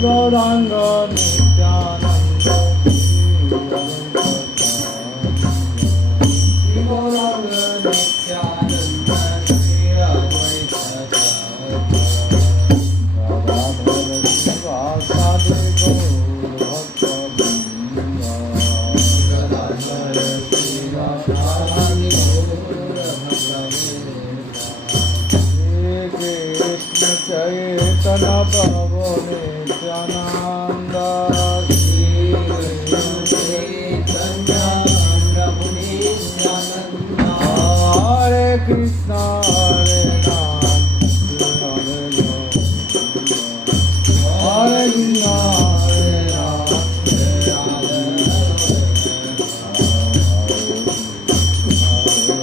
Gauranga Nityananda Shri Gauranga Nityananda Shri Advaita Gadadhara Sivasadi Gaur Bhakta Vrinda Gadadhara Sivasadi Gaur Bhakta Vrinda Shri Krishna Chaitanya Prabhu Nityananda Shri Chaitanya Prabhu Nityananda Hare Krishna Hare Rama Hare Krishna Hare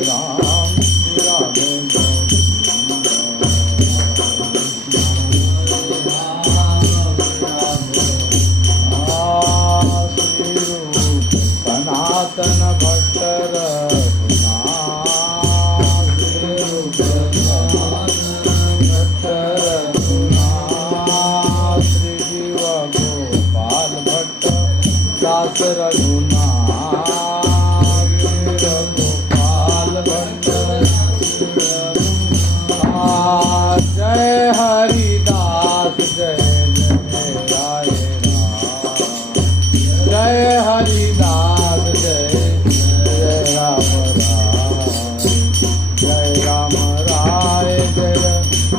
Rama Sanatana Bhattara Shri Jiva Gopal Bhatta Das Raghunath Gopal Bhatta Jai Hari Das Jai Jai Rai Ram Jai Hari Das Jai Jai Ram Jai Ram Rai Jai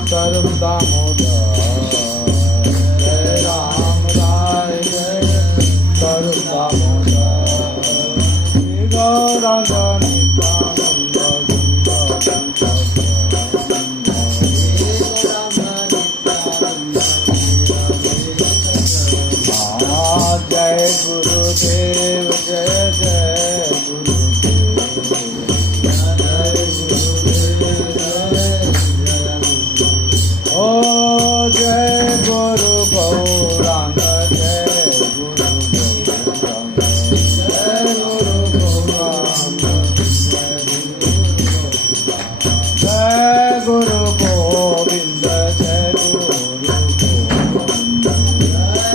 Sarv Damodar Jai Ram Rai Jai Sarv Damodar Shri Gauranga Nityananda Jai Gurudev Jai Jai Gurudev Oh Jai Guru Gauranga Jai Guru Gauranga Jai Guru Gauranga Jai Guru Govinda Jai Guru Govinda Hare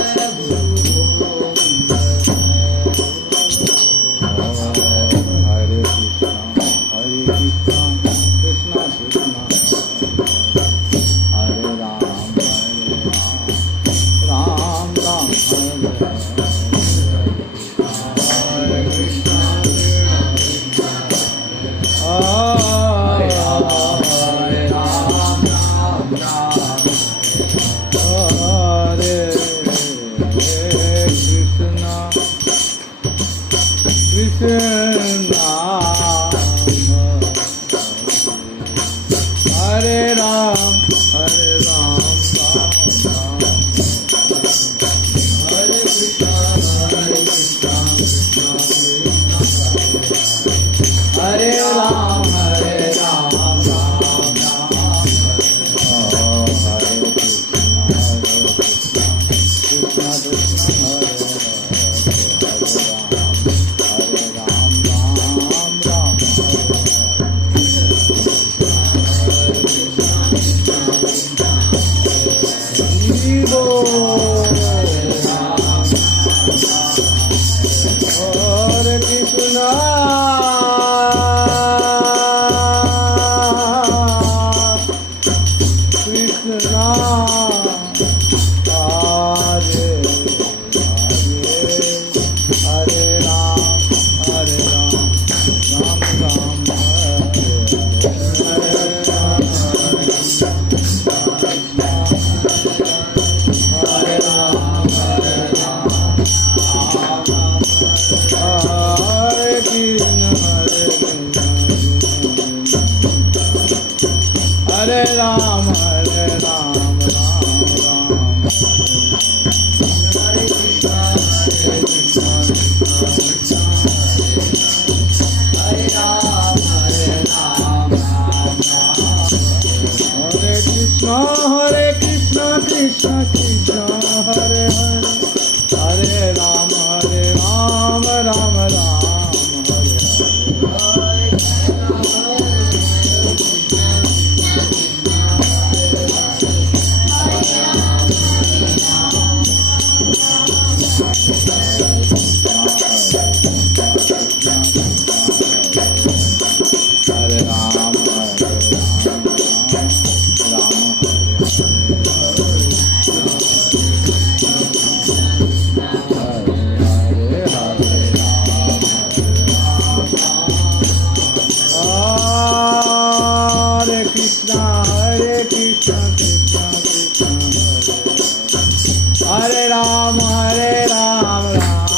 Krishna Krishna Krishna Hare Ram Ram Ram Hare Hare Krishna Hare Ram Ram Ram Hare Krishna Krishna Hare Ram Ram Ram Hare Krishna Krishna Hare Ram Ram Ram Hare Krishna Krishna Hare Krishna Krishna Hare Hare Ram Ram Ram Hare Hare Ram Hare Krishna Hare Ram Ram Ram Hare Krishna Hare Ram Hare Krishna Krishna Krishna Hare Hare Hare Ram Ram Ram Hare Hare Krishna Krishna Krishna Hare Ram Ram Ram Hare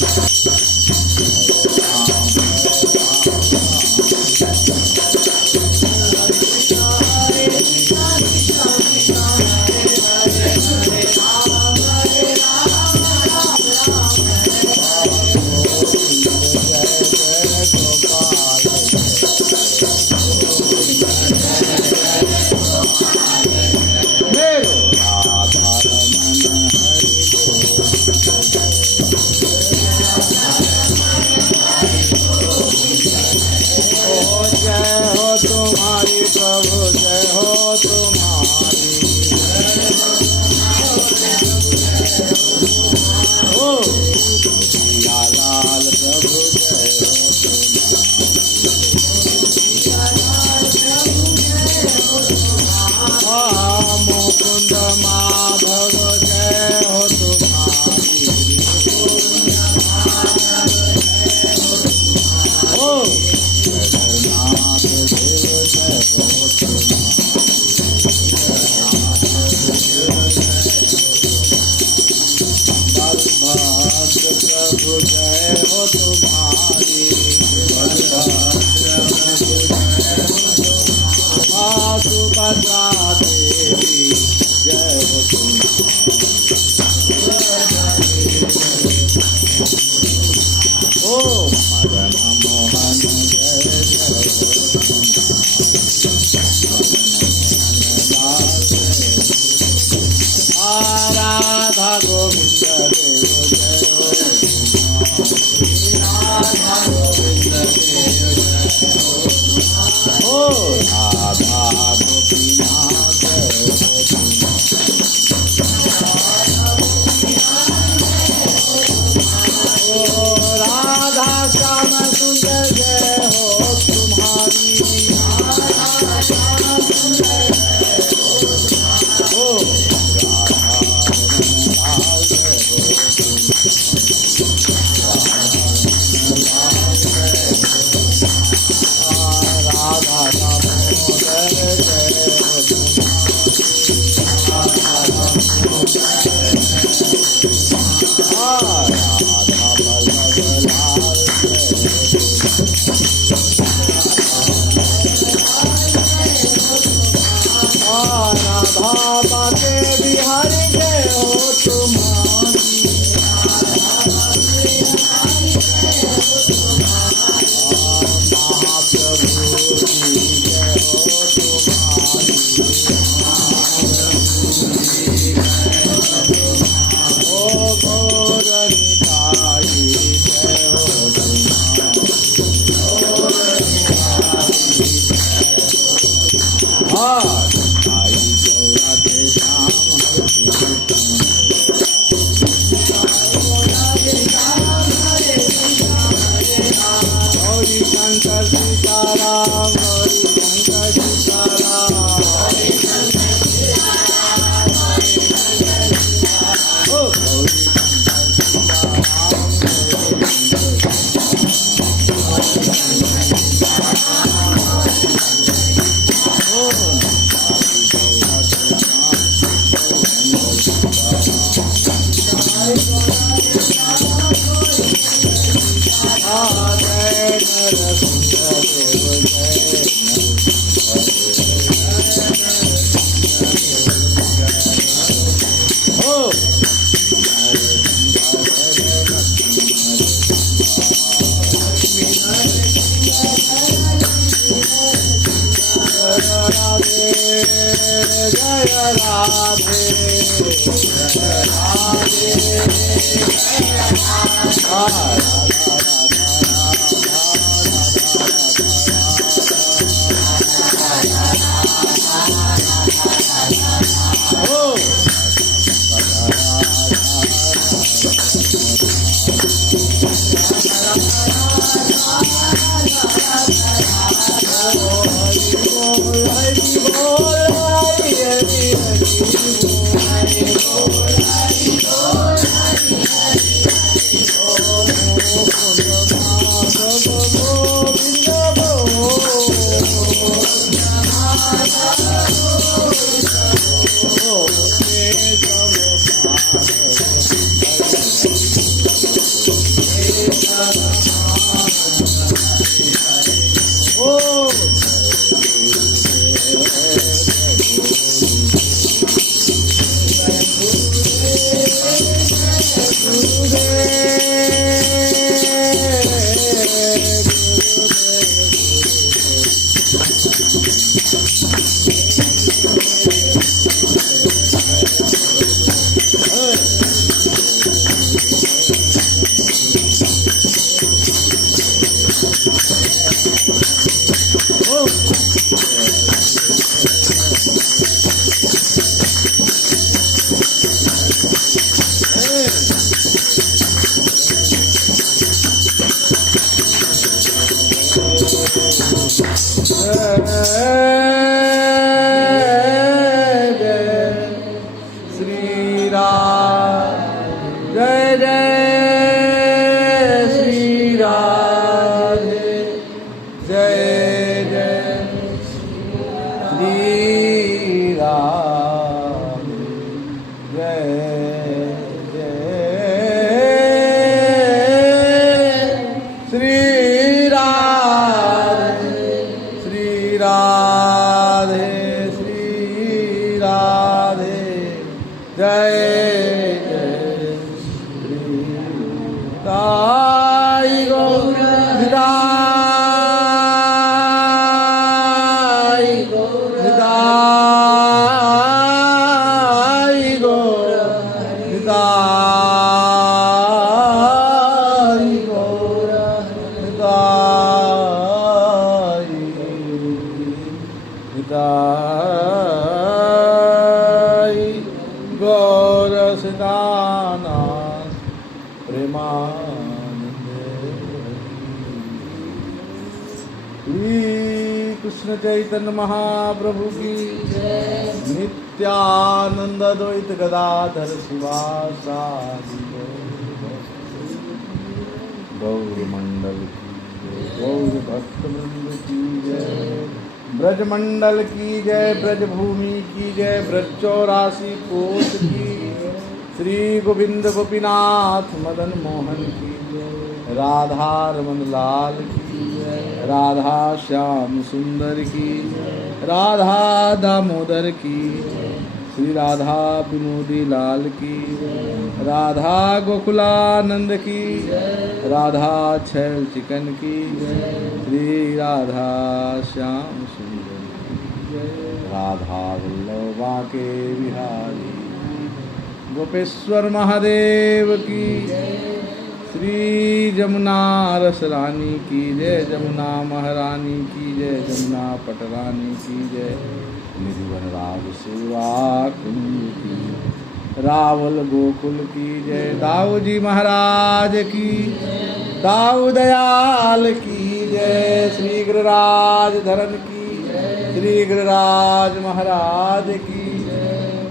Krishna Mukund Madhav जय हो तुम्हारी ओ जगन्नाथ देव जय हो बलभद्र प्रभु जय हो तुम्हारी सुभद्रा देवी जय हो तुम्हारी ओ मदन मोहन जय जय हो राधा गोविंद देव जय हो राधा गोविंद देव जय हो राधा गोपीनाथ ओ राधा श्याम सुंदर जय हो तुम्हारी ओ राधा बाके बिहारी जय हो तुम्हारी महाप्रभु जी जय हो तुम्हारी ओ गौरनिताई जय हो शंकर सीताराम हरि शंकर सीताराम ओ गौरी जय जय जय श्री राधे जय जय श्री राधे जय जय श्री राधे श्री राधे श्री राधे जय ताई गौर निताई गौर निताई गौर निताई गौर निताई निताई गौर सदानंद प्रेमानंद श्री कृष्ण चैतन्य महाप्रभु की नित्यानंद द्वैत गदाधर शिवासादि गौर मंडल की जय, गौर भक्त वृंद की जय, ब्रजमंडल की जय, ब्रजभूमि की जय, ब्रज 84 कोट की, श्री गोविंद गोपीनाथ मदन मोहन की जय, राधा रमन लाल की जय, राधा श्याम सुंदर की, राधा दामोदर की, श्री राधा विनोदी लाल की, राधा गोकुलानंद की, राधा छैल चिकन की, श्री राधा श्याम सुंदर की, राधा वल्लभा के बिहारी गोपेश्वर महादेव की, श्री जमुना रस रानी की जय, जमुना महारानी की जय, जमुना पटरानी की जय, निधिवन राग सेवा कुंज की, रावल गोकुल की जय, दाऊ जी महाराज की, दाऊ दयाल की जय, श्री गिरिराज धरन की, श्री गिरिराज महाराज की,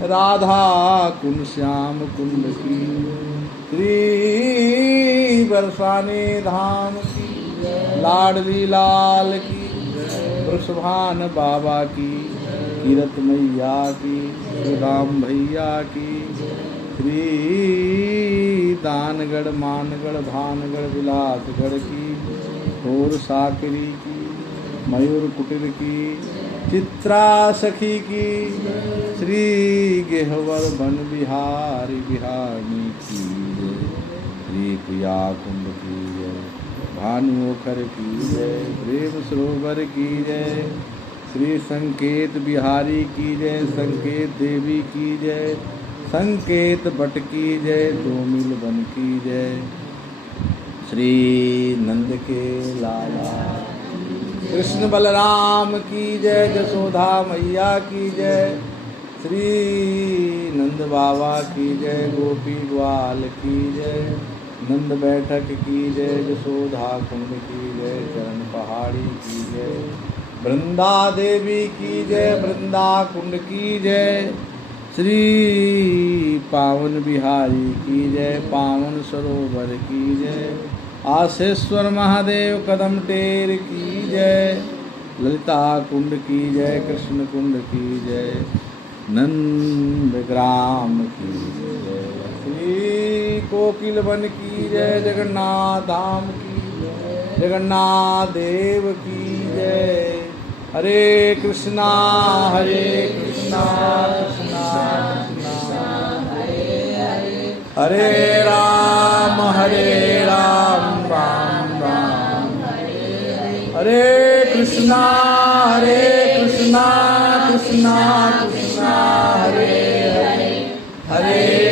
राधा कुंड श्याम कुंड की, श्री बरसाने धाम की, लाडली लाल की, वृषभान बाबा की, कीरत मैया की, राम भैया की, श्री दानगढ़ मानगढ़ भानगढ़ विलासगढ़ की, ठोर साकरी की, मयूर कुटीर की, चित्रा सखी की, श्री गेहवर वन बिहारी बिहारी की जय, श्री प्रिया कुंड की जय, भानुओखर की जय, प्रेम सरोवर की जय, श्री संकेत बिहारी की जय, संकेत देवी की जय, संकेत भट्ट की जय, दो मिल वन की जय, श्री नंद के लाला कृष्ण बलराम की जय, जसोदा मैया की जय, श्री नंद बाबा की जय, गोपी ग्वाल की जय, नंद बैठक की जय, जसोदा कुंड की जय, चरण पहाड़ी की जय, वृंदा देवी की जय, वृंदा कुंड की जय, श्री पावन बिहारी की जय, पावन सरोवर की जय, आशेश्वर महादेव कदम टेर की जय, ललिता कुंड की जय, कृष्ण कुंड की जय, नंद ग्राम की जय, श्री कोकिल वन की जय, जगन्नाथ धाम की जय, जगन्नाथ देव की जय, हरे कृष्णा कृष्णा कृष्णा हरे राम राम राम हरे कृष्णा कृष्णा कृष्णा हरे हरे हरे